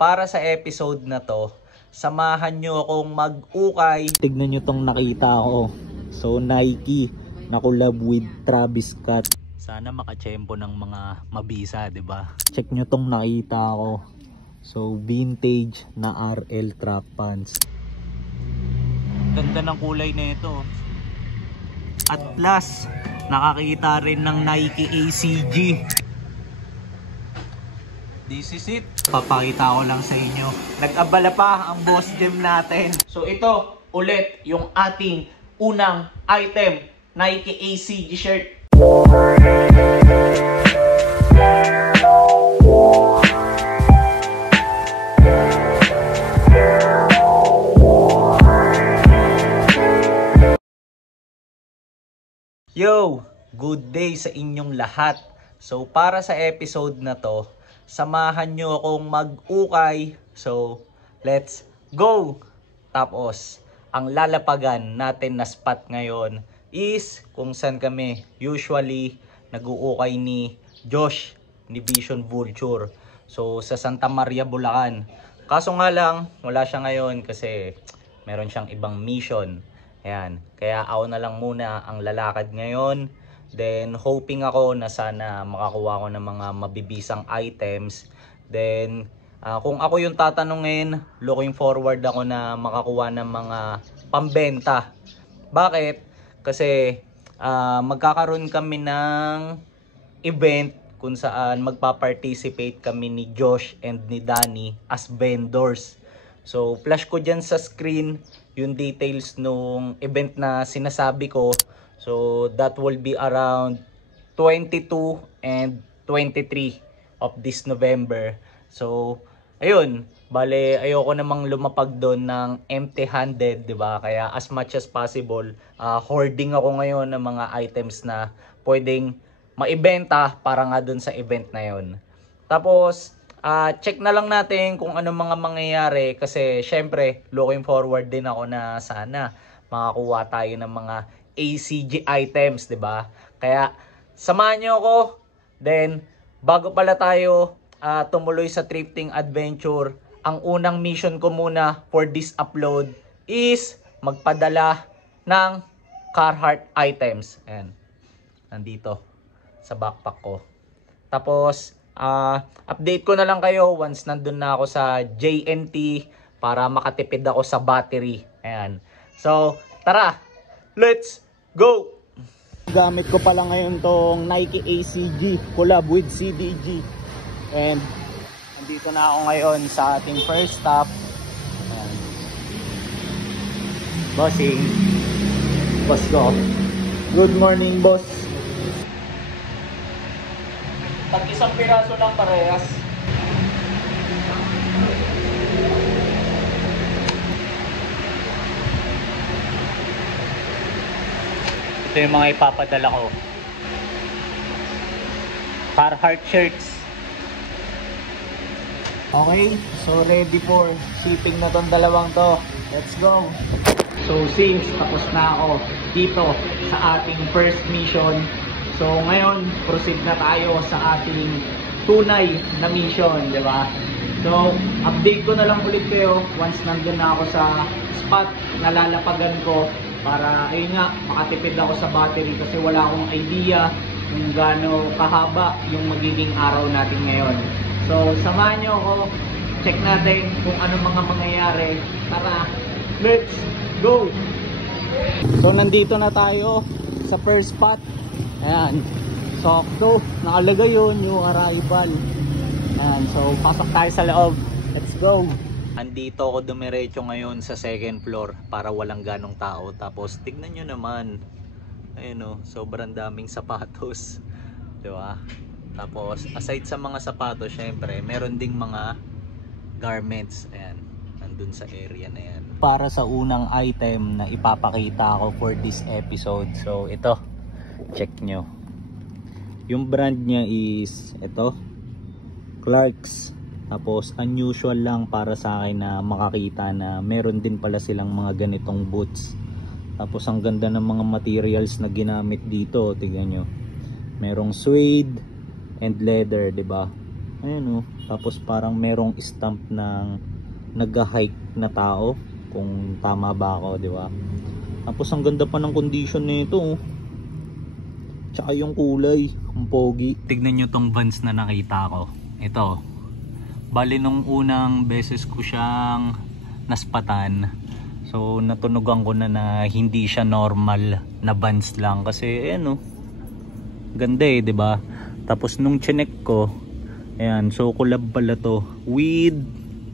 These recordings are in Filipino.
para sa episode na to, samahan nyo akong mag-ukay. Tignan nyo tong nakita ko. So Nike na collab with Travis Scott. Sana makachempo ng mga mabisa, 'di ba? Check nyo tong nakita ko. So vintage na RL track pants. Ganda ng kulay nito. At last, nakakita rin ng Nike ACG. This is it. Papakita ko lang sa inyo. Nag-abala pa ang boss gem natin. So ito ulit yung ating unang item. Nike ACG shirt. Yo! Good day sa inyong lahat. So para sa episode na to, samahan nyo akong mag-ukay. So, let's go! Tapos, ang lalapagan natin na spot ngayon is kung saan kami usually nag-uukay ni Josh ni Vision Vulture. So, sa Santa Maria, Bulacan. Kaso nga lang, wala siya ngayon kasi meron siyang ibang mission. Ayan. Kaya ako na lang muna ang lalakad ngayon. Then, hoping ako na sana makakuha ko ng mga mabibisang items. Then, kung ako yung tatanungin, looking forward ako na makakuha ng mga pambenta. Bakit? Kasi, magkakaroon kami ng event kung saan magpa-participate kami ni Josh and ni Danny as vendors. So, flash ko dyan sa screen yung details nung event na sinasabi ko. So that will be around 22 and 23 of this November. So ayun, bale ayoko namang lumapag doon ng empty-handed, 'di ba? Kaya as much as possible, hoarding ako ngayon ng mga items na pwedeng maibenta para nga doon sa event na 'yon. Tapos check na lang natin kung ano mga mangyayari kasi syempre looking forward din ako na sana makakuha tayo ng mga ACG items, 'di ba? Kaya samahan niyo ako. Then bago pala tayo tumuloy sa thrifting adventure, ang unang mission ko muna for this upload is magpadala ng Carhartt items. Ayan. Nandito sa backpack ko. Tapos update ko na lang kayo once nandun na ako sa JNT para makatipid ako sa battery. Ayan. So, tara! Let's go! Gamit ko pala ngayon tong Nike ACG collab with CDG. And andito na ako ngayon sa ating first stop. Ayan. Bossing. Boss ko. Good morning, boss. Pag isang piraso lang parehas. Ito yung mga ipapadala ko. Carhartt shirts. Okay, so ready for shipping na tong dalawang to. Let's go! So since tapos na ako dito sa ating first mission, so ngayon proceed na tayo sa ating tunay na mission, di ba? So update ko na lang ulit kayo once nandun na ako sa spot na lalapagan ko. Para ayun nga, makatipid ako sa battery kasi wala akong idea kung gaano kahaba yung magiging araw natin ngayon. So samahan nyo ako, check natin kung ano mga mangyayari. Tara, let's go! So nandito na tayo sa first spot. Ayan, sakto, nakalagay yun yung arrival. Ayan, so pasok tayo sa loob. Let's go! Andito ako dumiretso ngayon sa second floor para walang ganong tao. Tapos tignan nyo naman, ayun o, sobrang daming sapatos, diba? Tapos aside sa mga sapatos, syempre meron ding mga garments. Ayan, nandun sa area na yan. Para sa unang item na ipapakita ko for this episode, so ito, check nyo. Yung brand niya is ito, Clarks. Tapos unusual lang para sa akin na makakita na meron din pala silang mga ganitong boots. Tapos ang ganda ng mga materials na ginamit dito, tingnan nyo. Merong suede and leather, 'di ba? Ayun oh. Tapos parang merong stamp ng nag-hike na tao, kung tama ba ako, di ba? Tapos ang ganda pa ng condition nito oh. Tsaka yung kulay, ang pogi. Tignan nyo tong Vans na nakita ko. Ito. Bali nung unang beses ko siyang naspatan, so natunugan ko na hindi siya normal na Vans lang kasi ano, ganda eh, 'di ba? Tapos nung chinek ko, ayan, so collab pala to with,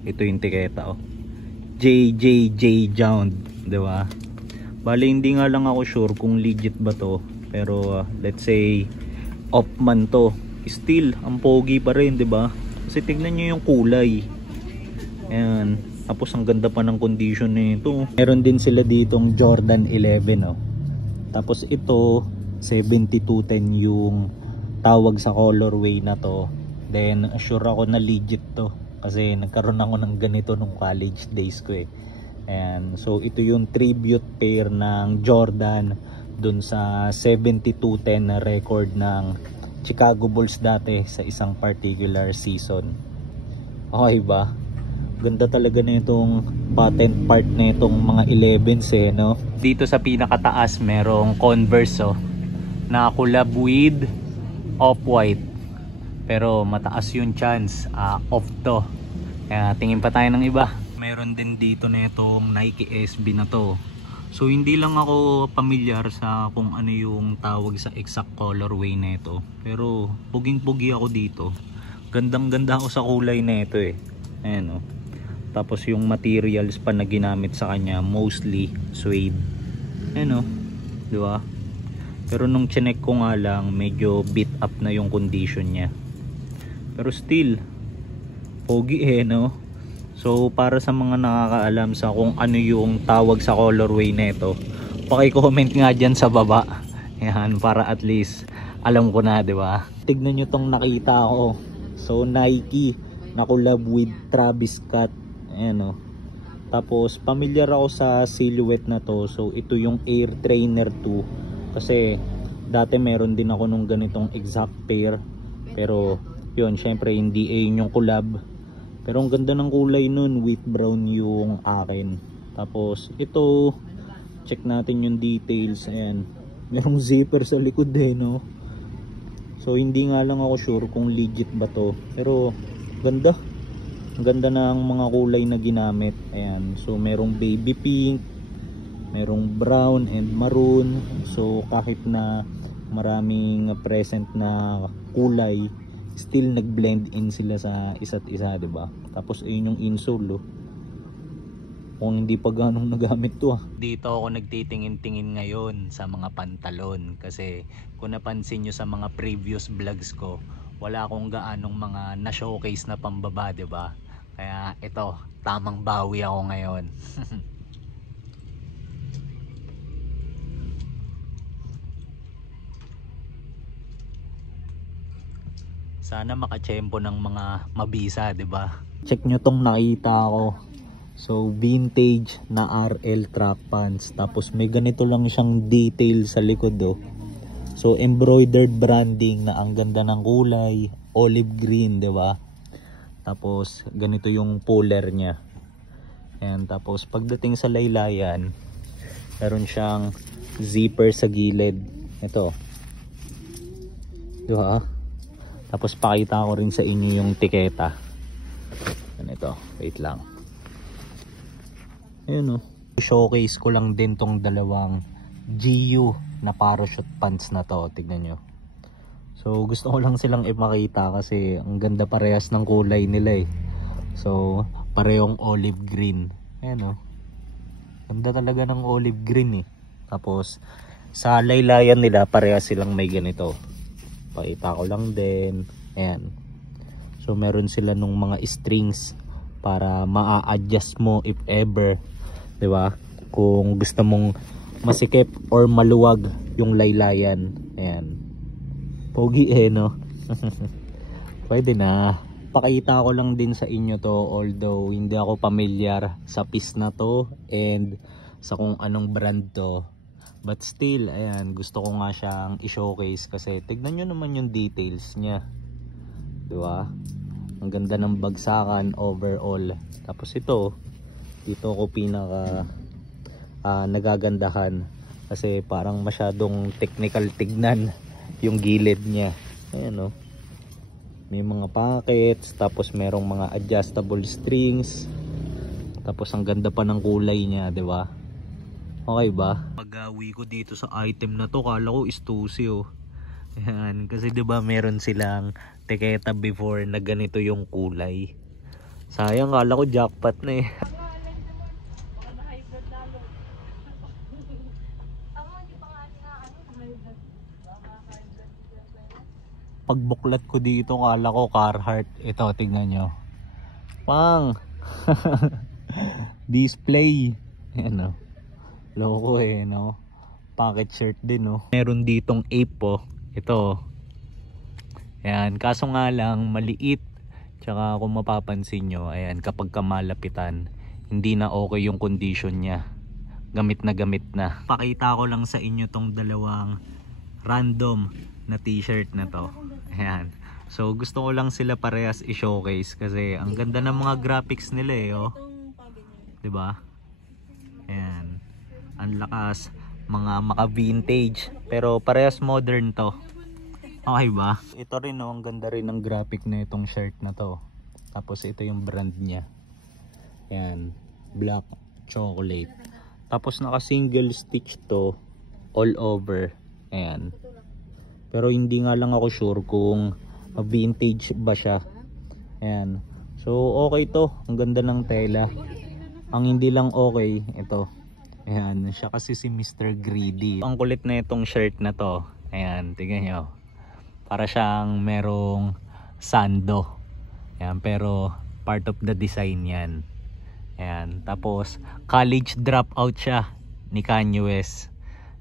ito yung tiketa oh, JJJ Jound, 'di ba? Bali hindi nga lang ako sure kung legit ba to, pero let's say off man to, still ang pogi pa rin, 'di ba? Kasi tignan nyo yung kulay. Ayan. Tapos ang ganda pa ng condition nito. Meron din sila ditong Jordan 11 oh. Tapos ito 7210 yung tawag sa colorway na to. Then sure ako na legit to kasi nagkaroon ako ng ganito nung college days ko eh. Ayan. So ito yung tribute pair ng Jordan dun sa 7210 na record ng Chicago Bulls dati sa isang particular season. Okay ba? Ganda talaga na itong patent part na itong mga 11s eh, no? Dito sa pinakataas merong Converse oh, na collab with Off-White. Pero mataas yung chance, off to. Kaya tingin pa tayo ng iba. Meron din dito na itong Nike SB na to. So hindi lang ako pamilyar sa kung ano yung tawag sa exact colorway nito, pero puging-pugi ako dito. Gandang-ganda ako sa kulay nito eh. Ayan oh. Tapos yung materials pa na ginamit sa kanya mostly suede. Ayan oh, 'di ba? Pero nung chinek ko nga lang, medyo beat up na yung condition niya. Pero still pogi eh, no? So para sa mga nakakaalam sa kung ano yung tawag sa colorway nito, paki-comment nga dyan sa baba. Yan, para at least alam ko na, di ba? Tignan nyo tong nakita ko. So Nike na collab with Travis Scott. Ayan o. Tapos familiar ako sa silhouette na to. So ito yung Air Trainer 2. Kasi dati meron din ako nung ganitong exact pair. Pero yun, syempre hindi yun yung collab. Pero ang ganda ng kulay nun, wheat brown yung akin. Tapos ito, check natin yung details. Ayan, merong zipper sa likod eh, no? So hindi nga lang ako sure kung legit ba to, pero ganda. Ang ganda ng mga kulay na ginamit. Ayan, so merong baby pink, merong brown and maroon. So kahit na maraming present na kulay, still nag-blend in sila sa isa't isa, 'di ba? Tapos ayun yung insole, oh. Kung hindi pa ganong nagamit to ah. Dito ako nagtitingin-tingin ngayon sa mga pantalon kasi kung napansin nyo sa mga previous vlogs ko, wala akong gaanong mga na-showcase na pambaba, 'di ba? Kaya ito, tamang bawi ako ngayon. Sana makachempo ng mga mabisa, 'di ba? Check nyo tong nakita ko. So vintage na RL track pants. Tapos may ganito lang siyang detail sa likod oh. So embroidered branding na ang ganda ng kulay, olive green, 'di ba? Tapos ganito yung puller niya. And tapos pagdating sa laylayan, meron siyang zipper sa gilid. Ito. 'Di ba? Tapos pakita ko rin sa inyo yung tiketa. Ganito, wait lang. Ayun oh. Showcase ko lang din tong dalawang GU na parachute pants na to. Tignan nyo. So gusto ko lang silang ipakita kasi ang ganda parehas ng kulay nila eh. So parehong olive green. Ayun oh. Ganda talaga ng olive green eh. Tapos sa laylayan nila parehas silang may ganito. Pakita ko lang din. Ayan. So meron sila nung mga strings para maa-adjust mo if ever, 'di ba? Kung gusto mong masikip or maluwag yung laylayan. Ayan. Pogi eh, no? Pwede na. Pakita ko lang din sa inyo to, although hindi ako familiar sa piece na to and sa kung anong brand to. But still, ayan, gusto ko nga siyang i-showcase kasi tignan nyo naman yung details niya. Diba? Ang ganda ng bagsakan overall. Tapos ito, dito ako pinaka nagagandahan kasi parang masyadong technical tignan yung gilid niya. Ayan, oh. May mga pockets, tapos merong mga adjustable strings. Tapos ang ganda pa ng kulay niya, 'di ba? Okay ba? Pag-uwi ko dito sa item na to, kala ko istusi, oh. Ayan, kasi 'di ba meron silang tiketa before na ganito yung kulay. Sayang, kala ko jackpot na eh. Pagbuklat ko dito, kala ko Carhartt. Ito, tignan nyo. Pang! Display. Ayan, oh. Loko eh, no? Pocket shirt din, no? Meron ditong ape, po. Ito. Ayan, kaso nga lang, maliit. Tsaka kung mapapansin nyo, ayan, kapag kamalapitan, hindi na okay yung condition niya. Gamit na. Pakita ko lang sa inyo tong dalawang random na t-shirt na to. Ayan. So gusto ko lang sila parehas i-showcase kasi ang ganda ng mga graphics nila eh, oh. 'Di ba? Ayan. Ang lakas, mga maka-vintage pero parehas modern to. Okay ba? Ito rin, oh, ang ganda rin ng graphic na itong shirt na to. Tapos ito yung brand niya. Ayan, black chocolate. Tapos naka single stitch to all over. Ayan. Pero hindi nga lang ako sure kung vintage ba siya. Ayan. So okay to. Ang ganda ng tela. Ang hindi lang okay, ito. Ayan. Siya kasi si Mr. Greedy. Ang kulit na itong shirt na to. Ayan. Tingnan nyo. Para siyang merong sando. Ayan. Pero part of the design yan. Ayan. Tapos college dropout siya ni Kanye West.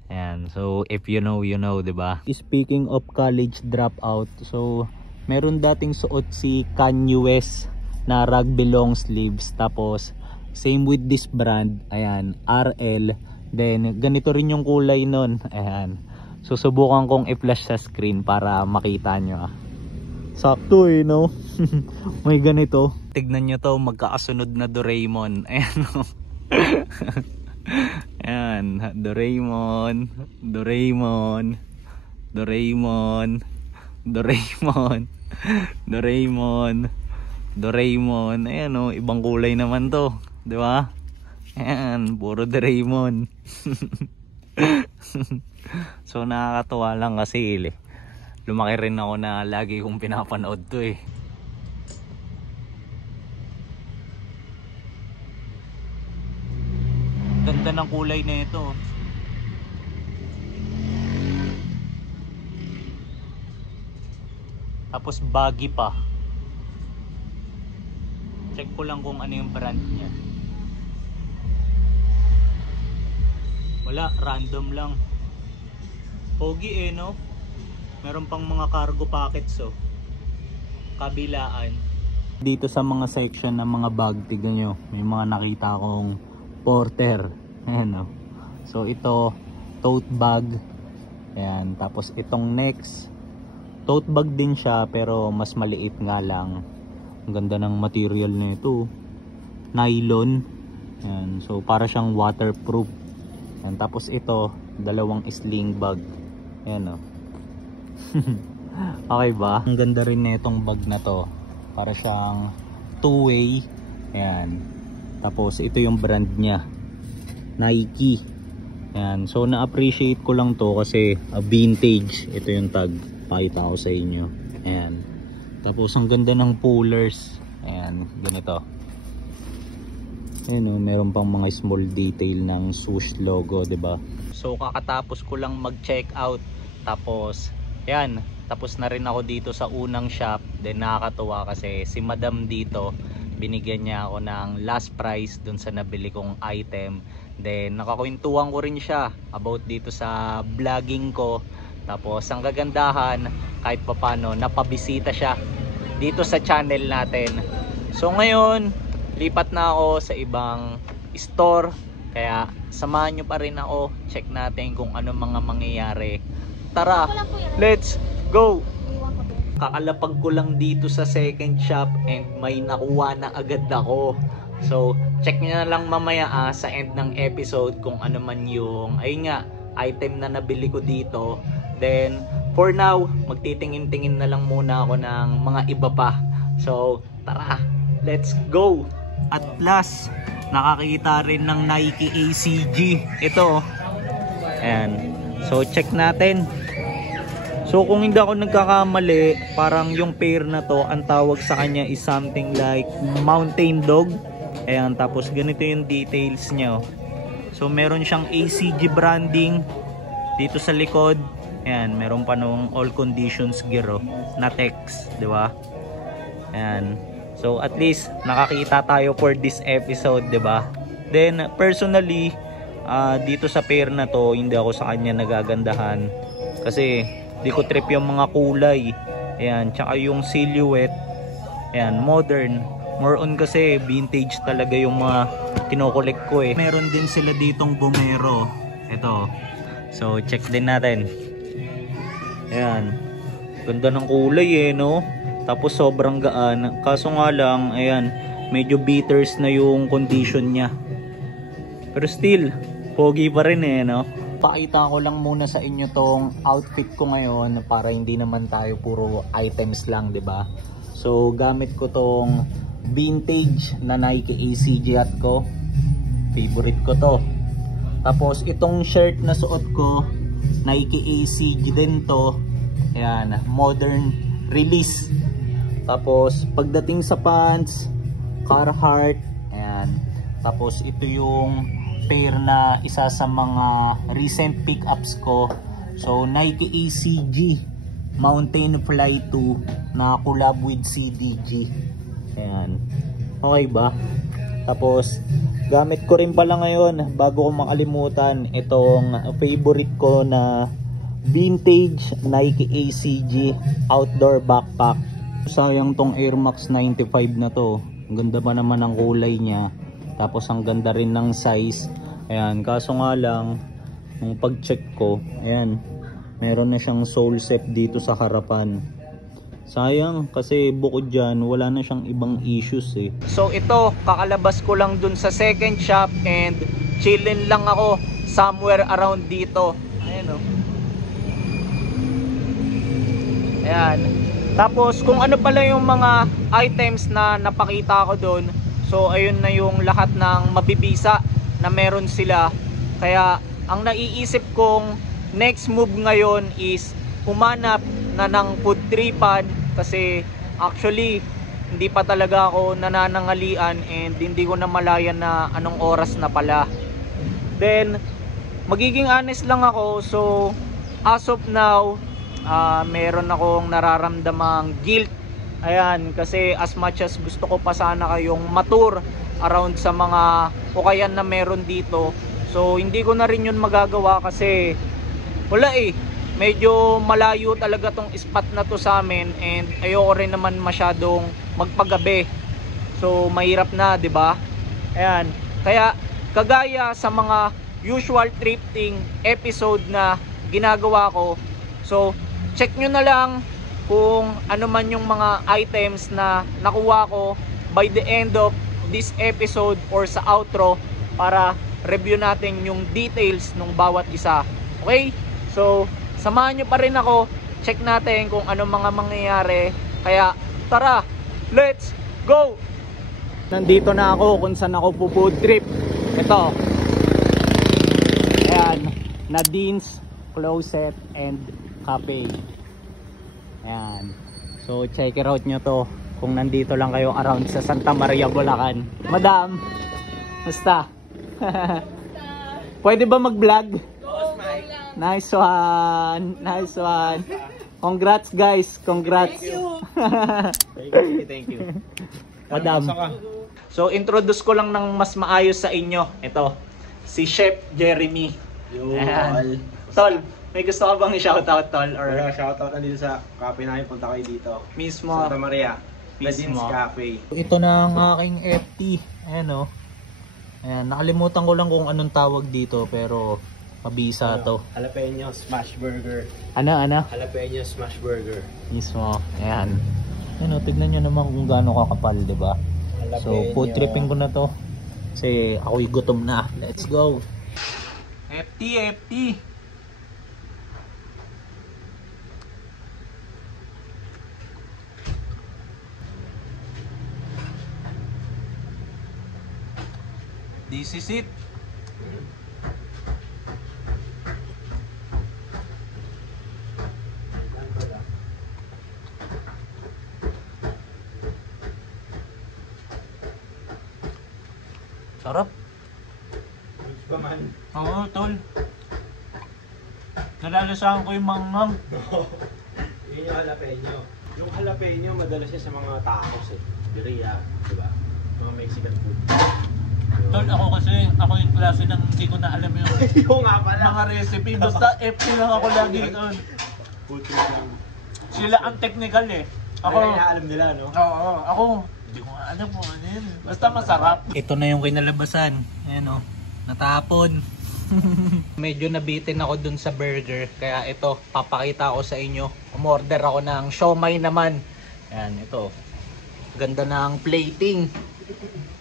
Ayan, so if you know, you know, 'di ba? Speaking of college dropout, so meron dating suot si Kanye West na rugby long sleeves, tapos same with this brand, ayan, RL. Then ganito rin yung kulay nun. Ayan. Susubukan kong i-flash sa screen para makita nyo. Sakto eh, no? May ganito. Tignan nyo to, magkakasunod na Doraemon. Ayan, no? Ayan, Doraemon, Doraemon, Doraemon, Doraemon, Doraemon, Doraemon. Ayan, oh, ibang kulay naman to, 'di ba? Ayan, puro Doraemon. So nakakatuwa lang kasi lumaki rin ako na lagi kong pinapanood to eh. Ganda ng kulay na ito. Tapos baggy pa. Check ko lang kung ano yung brand niya. Wala, random lang. Pogi eh, no? Meron pang mga cargo pockets, oh. Kabilaan. Dito sa mga section ng mga bag, tignan nyo, may mga nakita akong Porter. Ayan, oh. So ito, tote bag. Ayan, tapos itong next, tote bag din siya pero mas maliit nga lang. Ang ganda ng material na ito. Nylon. Ayan, so para siyang waterproof. Ayan, tapos ito, dalawang sling bag. Ayan, oh. Okay ba? Ang ganda rin na itong bag na to. Para siyang two-way. Ayan. Tapos ito yung brand niya, Nike. Ayan. So na-appreciate ko lang to kasi vintage. Ito yung tag, pakita ko sa inyo. Ayan. Tapos ang ganda ng pullers. Ayan, ganito. Ayan, oh, meron pang mga small detail ng swoosh logo, 'di ba? So kakatapos ko lang mag-check out. Tapos ayan, tapos na rin ako dito sa unang shop. Then nakakatuwa kasi si Madam dito, binigyan niya ako ng last price dun sa nabili kong item. Then nakakwentuhan ko rin siya about dito sa vlogging ko. Tapos ang kagandahan, kahit papano napabisita siya dito sa channel natin. So ngayon lipat na ako sa ibang store, kaya samahan nyo pa rin ako. Check natin kung ano mga mangyayari. Tara, let's go! kakalapag ko lang dito sa second shop and may nakuha na agad ako. So, check nyo na lang mamaya sa end ng episode kung ano man yung, ayun nga, item na nabili ko dito. Then, for now, magtitingin-tingin na lang muna ako ng mga iba pa. So, tara, let's go! At last, nakakita rin ng Nike ACG. Ito, ayan. So, check natin. So, kung hindi ako nagkakamali, parang yung pair na to, ang tawag sa kanya is something like Mountain Dog. Ayan, tapos ganito yung details niya. So, meron siyang ACG branding dito sa likod. Ayan, meron pa nung all conditions gear na text, di ba? Ayan. So, at least nakakita tayo for this episode, di ba? Then, personally, dito sa pair na to, hindi ako sa kanya nagagandahan. Kasi, di ko trip yung mga kulay. Ayan, tsaka yung silhouette. Ayan, modern. More on kasi vintage talaga yung mga kinokolek ko eh. Meron din sila ditong Vomero. Ito. So, check din natin. Ayan. Ganda ng kulay eh, no? Tapos sobrang gaan. Kaso nga lang, ayan, medyo bitters na yung condition niya. Pero still, pogi pa rin eh, no? Pakita ko lang muna sa inyo tong outfit ko ngayon para hindi naman tayo puro items lang, 'di ba? So, gamit ko tong vintage na Nike ACG hat ko. Favorite ko to. Tapos itong shirt na suot ko, Nike ACG din to. Ayan, modern release. Tapos pagdating sa pants, Carhartt. Ayan. Tapos ito yung pair na isa sa mga recent pickups ko. So Nike ACG Mountain Fly 2 na collab with CDG. Ayan. Okay ba? Tapos gamit ko rin pala ngayon, bago ko makalimutan, itong favorite ko na vintage Nike ACG outdoor backpack. Sayang tong Air Max 95 na to. Ang ganda pa naman ang kulay niya. Tapos ang ganda rin ng size. Ayan, kaso nga lang nung pag-check ko, ayan, meron na siyang sole set dito sa harapan. Sayang kasi bukod dyan wala na siyang ibang issues eh. So ito, kakalabas ko lang dun sa second shop and chillin lang ako somewhere around dito. Ayan o. Ayan. Tapos kung ano pala yung mga items na napakita ko dun, so ayun na yung lahat ng mabibisa na meron sila. Kaya ang naiisip kong next move ngayon is humanap na ng food tripan, kasi actually hindi pa talaga ako nananangalian and hindi ko na malayan na anong oras na pala. Then magiging honest lang ako, so as of now meron akong nararamdamang guilt. Ayan, kasi as much as gusto ko pa sana kayong matur around sa mga ukayan na meron dito, so hindi ko na rin yun magagawa kasi wala eh, medyo malayo talaga tong spot na to sa amin and ayoko rin naman masyadong magpagabi. So mahirap na, 'di ba? Ayan. Kaya kagaya sa mga usual thrifting episode na ginagawa ko, so check nyo na lang kung ano man yung mga items na nakuha ko by the end of this episode or sa outro, para review natin yung details ng bawat isa. Okay? So samahan nyo pa rin ako, check natin kung ano mga mangyayari. Kaya tara, let's go! Nandito na ako kung saan ako po food trip. Ito, ayan, Nadine's Closet and Cafe. Ayan, so check it out nyo to kung nandito lang kayo around sa Santa Maria, Bulacan. Madam, basta pwede ba mag-vlog? Nice one. Nice one. Congrats guys. Congrats. Thank you. Madam. So introduce ko lang ng mas maayos sa inyo. Ito, si Chef Jeremy. Ayan. Tol, may gusto ka bang i-shoutout, Tol? Or shoutout na dito sa cafe namin. Punta kayo dito. Mismo. Santa Maria. Nadine's Mismo. Cafe. Ito na ang aking FT. Ayan o. Ayan, nakalimutan ko lang kung anong tawag dito, pero Mabisa to. Jalapeno smash burger. Ano? Jalapeno smash burger. Mismo. Ayan. Ano, tignan nyo naman kung gaano kakapal, di ba? So, food tripping ko na to. Kasi ako'y gutom na. Let's go. FT. This is it. Sarap. Pa man. Oo, tol. Nalalasahan ko yung manghang. Yun yung jalapeno. Yung jalapeno, madalas siya sa mga tacos eh. Birria, diba? Mga Mexican food. Tol, ako yung klase ng hindi ko na alam yung Yung nga pala. mga recipe. Basta FT lang ako lagi doon. Food trip lang. Sila ang technical eh. Ako, ay alam nila, no? Oo, ako. Hindi ko nga alam kung ano yun. Basta masarap. Ito na yung kinalabasan. Ayan o. Natapon. Medyo nabitin ako dun sa burger. Kaya ito, papakita ko sa inyo. Umorder ako ng siomai naman. Ayan, ito. Ganda ng plating.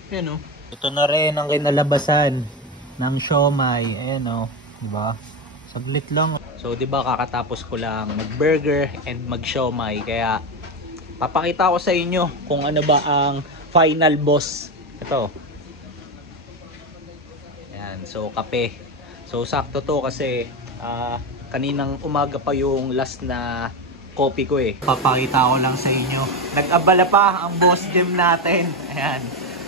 Ayan o. Ito na rin ang kinalabasan ng siomai. Ayan o. Diba? Saglit lang. So, diba kakatapos ko lang mag-burger and mag-siomai. Kaya, papakita ko sa inyo kung ano ba ang final boss. Ito. Ayan. So, kape. So, sakto to kasi kaninang umaga pa yung last na coffee ko eh. Papakita ko lang sa inyo. Nag-abala pa ang boss gym natin. Ayan.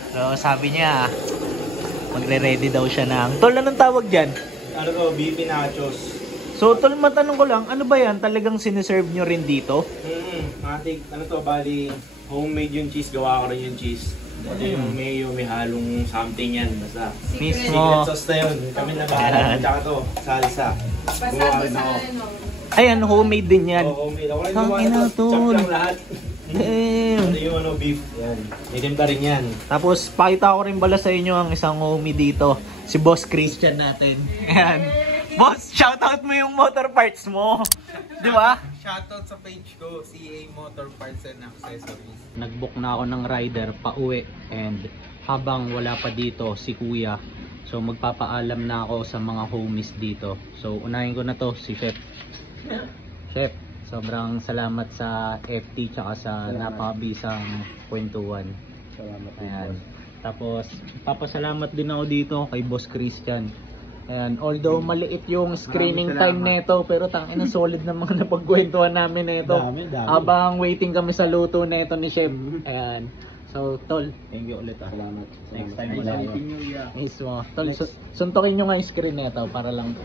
So, sabi niya, magre-ready daw siya ng... Tol, anong tawag dyan? Ano to, beefy nachos. So, tol, matanong ko lang, ano ba yan? Talagang siniserve nyo rin dito? Ano to, bali, homemade yung cheese, gawa ko rin yung cheese. Ito yung mayo, may halong something yan, basta. Mismo. Secret sauce na yun, kami na bahala. Tsaka to, salsa. Gumawa rin ako. Ayan, homemade din yan. Oo, homemade. Ako rin Tang gumawa ina, ito, tol. chop lang lahat. Damn. Ito yung beef, yan. May pa rin yan. Tapos, pakita ko rin bala sa inyo ang isang homie dito. Si Boss Christian natin. Ayan. Boss, shoutout mo yung motor parts mo. Di ba? Shoutout sa page ko, CA Motor Parts and Accessories. Nag-book na ako ng rider pa uwi. And habang wala pa dito si Kuya. So, magpapaalam na ako sa mga homies dito. So, unahin ko na to si Chef. Chef, sobrang salamat sa FT tsaka sa napakabisang kwentuhan. Salamat. Ayan. Tapos, papasalamat din ako dito kay Boss Christian. Ayan. Although maliit yung screening time nito, pero tangina solid na mga napagkwentuhan namin nito. Dami. Habang waiting kami sa luto nito ni Chef. Ayan. So, tol, thank you ulit. Salamat. Next time Happy ulit. New Year. Mismo. Tol, suntokin nyo nga yung screen nito para lang.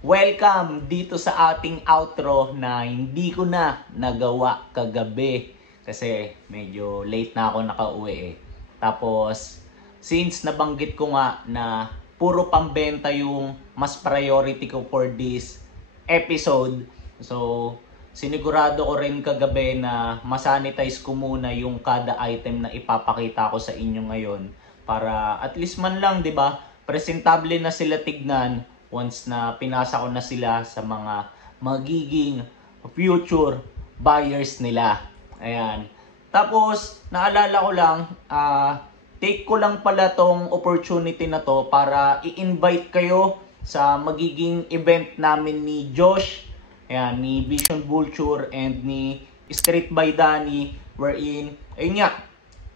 Welcome dito sa ating outro na hindi ko na nagawa kagabi kasi medyo late na ako nakauwi eh. Tapos, since nabanggit ko nga na puro pambenta yung mas priority ko for this episode, so sinigurado ko rin kagabi na masanitize ko muna yung kada item na ipapakita ko sa inyo ngayon para at least man lang, 'di ba, presentable na sila tignan once na pinasa ko na sila sa mga magiging future buyers nila. Ayan. Tapos, naalala ko lang, take ko lang pala tong opportunity na to para i-invite kayo sa magiging event namin ni Josh, ayan, ni Vision Vulture and ni Street by Danny, wherein, ayun nga,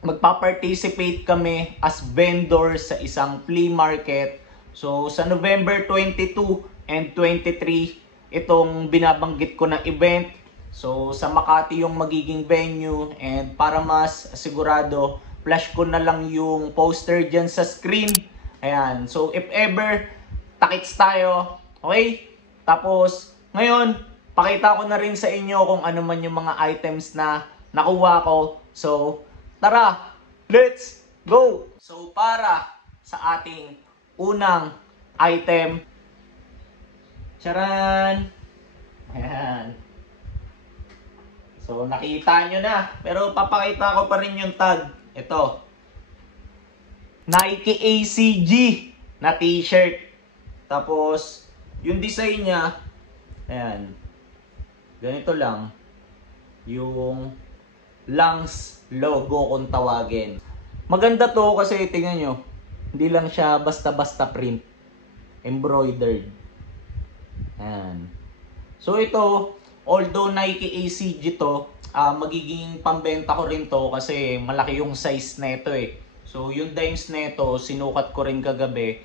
magpa-participate kami as vendor sa isang flea market. So, sa November 22 and 23, itong binabanggit ko na event. So, sa Makati yung magiging venue and para mas sigurado, flash ko na lang yung poster dyan sa screen. Ayan. So, if ever, takits tayo. Okay? Tapos, ngayon, pakita ko na rin sa inyo kung ano man yung mga items na nakuha ko. So, tara! Let's go! So, para sa ating unang item. Charan! Ayan. So, nakita nyo na. Pero papakita ko pa rin yung tag. Ito. Nike ACG na t-shirt. Tapos, yung design niya, ayan, ganito lang, yung Langs logo kung tawagin. Maganda to kasi tingnan nyo, hindi lang siya basta-basta print, embroidered. Ayan. So ito, although Nike ACG to, magiging pambenta ko rin to kasi malaki yung size nito eh. So yung dimes nito, sinukat ko rin kagabi,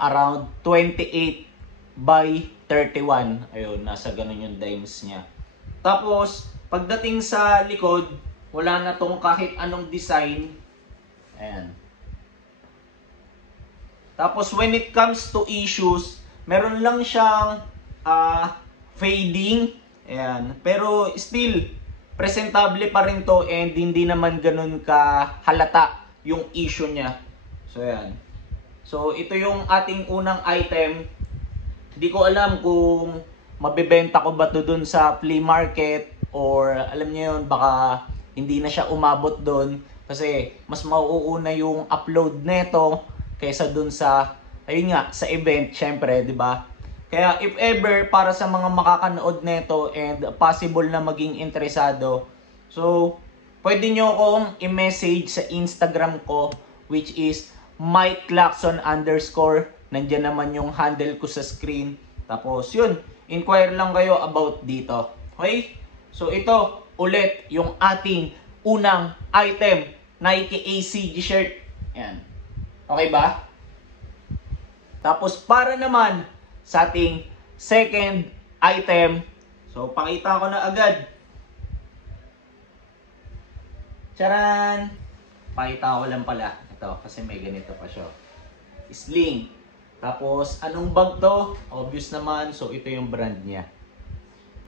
around 28 by 31. Ayun, nasa ganun yung dimes niya. Tapos, pagdating sa likod, wala na tong kahit anong design. Ayan. Tapos, when it comes to issues, meron lang siyang fading. Ayan. Pero, still, presentable pa rin to and hindi naman ganun ka halata yung issue niya. So, ayan. So, ito yung ating unang item. Hindi ko alam kung mabebenta ko ba to dun sa flea market or alam niyo yun, baka hindi na siya umabot dun kasi mas mauuna yung upload neto kaysa dun sa, ayun nga, sa event, syempre, di ba? Kaya if ever, para sa mga makakanood neto and possible na maging interesado, so, pwede nyo akong i-message sa Instagram ko, which is MikeLacson_. Nandiyan naman yung handle ko sa screen. Tapos yun, inquire lang kayo about dito. Okay? So ito, ulit, yung ating unang item, Nike ACG shirt. Ayan. Okay ba? Tapos para naman sa ating second item, so pakita ko na agad. Charan! Pakita ko lang pala. Ito, kasi may ganito pa siya. Sling. Tapos, anong bag to? Obvious naman. So, ito yung brand niya.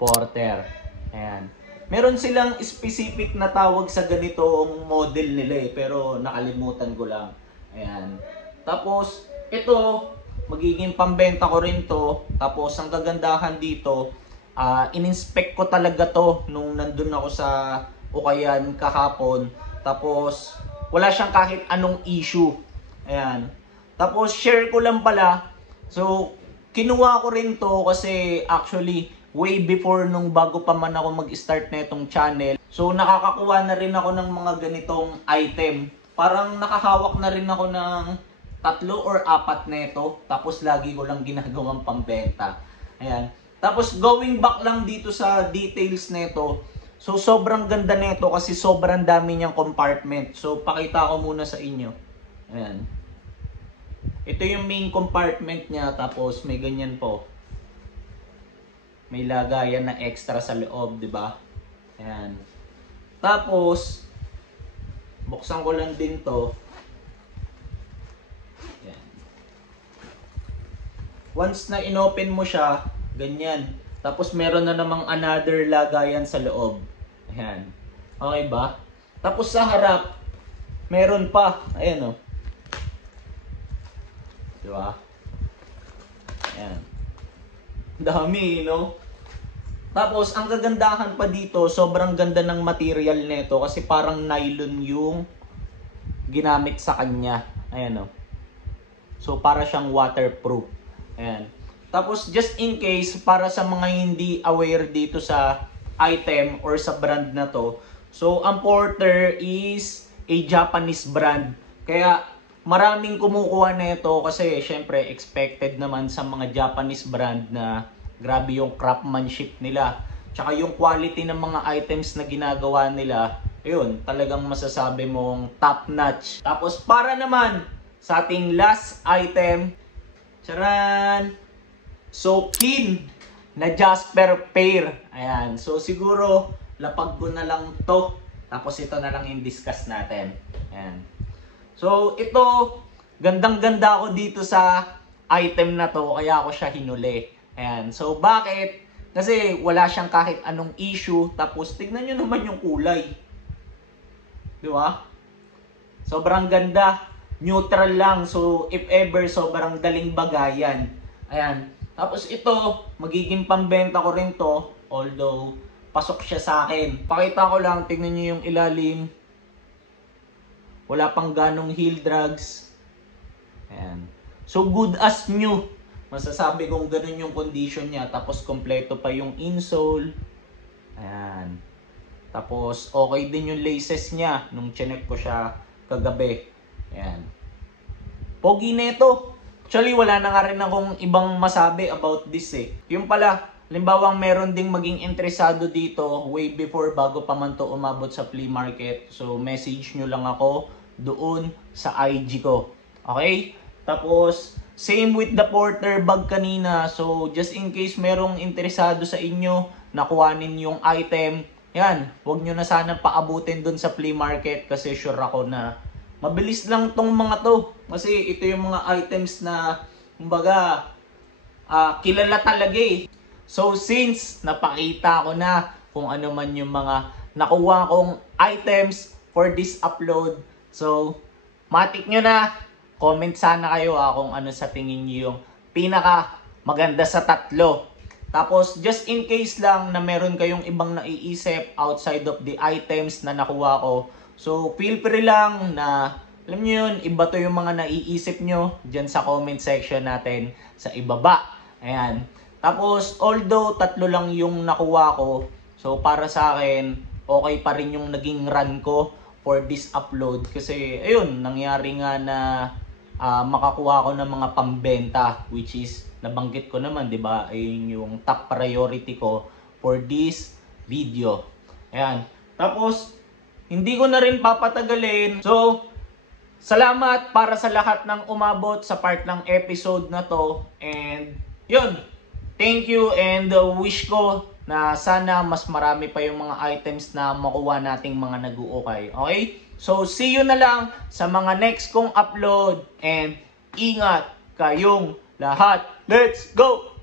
Porter. Ayan. Meron silang specific na tawag sa ganitong model nila eh. Pero, nakalimutan ko lang. Ayan. Tapos, ito, magiging pambenta ko rin to. Tapos, ang kagandahan dito, in-inspect ko talaga to nung nandun ako sa Ukayan kahapon. Tapos, wala siyang kahit anong issue. Ayan. Tapos, share ko lang pala. So, kinuha ko rin to kasi actually, way before nung bago pa man ako mag-start na itong channel. So, nakakakuha na rin ako ng mga ganitong item. Parang nakahawak na rin ako ng 3 or 4 neto. Tapos, lagi ko lang ginagawang pambenta. Ayan. Tapos, going back lang dito sa details neto. So, sobrang ganda neto kasi sobrang dami niyang compartment. So, pakita ko muna sa inyo. Ayan. Ito yung main compartment niya, tapos may ganyan po. May lagayan na extra sa loob, di ba? Ayan. Tapos, buksan ko lang din to. Ayan. Once na inopen mo siya, ganyan. Tapos meron na namang another lagayan sa loob. Ayan. Okay ba? Tapos sa harap, meron pa. Ayan o. Diba? Ayan. Dami, no? Tapos, ang kagandahan pa dito, sobrang ganda ng material nito kasi parang nylon yung ginamit sa kanya. Ayan, no? So, para siyang waterproof. Ayan. Tapos, just in case, para sa mga hindi aware dito sa item or sa brand na to, so, ang Porter is a Japanese brand. Kaya, maraming kumukuha na ito kasi syempre expected naman sa mga Japanese brand na grabe yung craftsmanship nila. Tsaka yung quality ng mga items na ginagawa nila, ayun, talagang masasabi mong top notch. Tapos para naman sa ating last item, charan! So, Kin na Jasper pair. Ayan, so siguro lapag ko na lang to. Tapos ito na lang yung discuss natin. Ayan. So, ito, gandang-ganda ako dito sa item na to, kaya ako siya hinuli. Ayan. So, bakit? Kasi wala siyang kahit anong issue, tapos tignan nyo naman yung kulay. Di ba? Sobrang ganda. Neutral lang. So, if ever, sobrang daling bagayan. Ayan. Tapos ito, magiging pambenta ko rin to, although pasok siya sa akin. Pakita ko lang, tignan nyo yung ilalim. Wala pang ganong heel drags. Ayan. So, good as new. Masasabi kong ganun yung condition niya. Tapos kompleto pa yung insole. Ayan. Tapos okay din yung laces niya nung chinek ko siya kagabi. Ayan. Pogi nito. Actually wala na nga rin akong ibang masabi about this eh. Yung pala, halimbawa meron ding maging interesado dito way before bago pa man to umabot sa flea market. So message nyo lang ako doon sa IG ko. Okay? Tapos same with the porter bag kanina. So just in case merong interesado sa inyo na kuhanin yung item, yan, huwag nyo na sana paabutin doon sa flea market kasi sure ako na mabilis lang tong mga to. Kasi ito yung mga items na kumbaga kilala talaga eh. So since napakita ko na kung ano man yung mga nakuha kong items for this upload, so matik nyo na, comment sana kayo kung ano sa tingin nyo yung pinaka maganda sa tatlo. Tapos just in case lang na meron kayong ibang naiisip outside of the items na nakuha ko, so feel free lang na, alam nyo yun, iba to yung mga naiisip nyo dyan sa comment section natin sa ibaba. Ayan. Tapos, although tatlo lang yung nakuha ko, so para sa akin, okay pa rin yung naging run ko for this upload. Kasi, ayun, nangyari nga na makakuha ko ng mga pambenta, which is, nabanggit ko naman, di ba? Ayun yung top priority ko for this video. Ayan. Tapos, hindi ko na rin papatagalin. So, salamat para sa lahat ng umabot sa part ng episode na to. And, yun. Thank you and wish ko na sana mas marami pa yung mga items na makuha nating mga nag-uukay. Okay? So, see you na lang sa mga next kong upload and ingat kayong lahat. Let's go!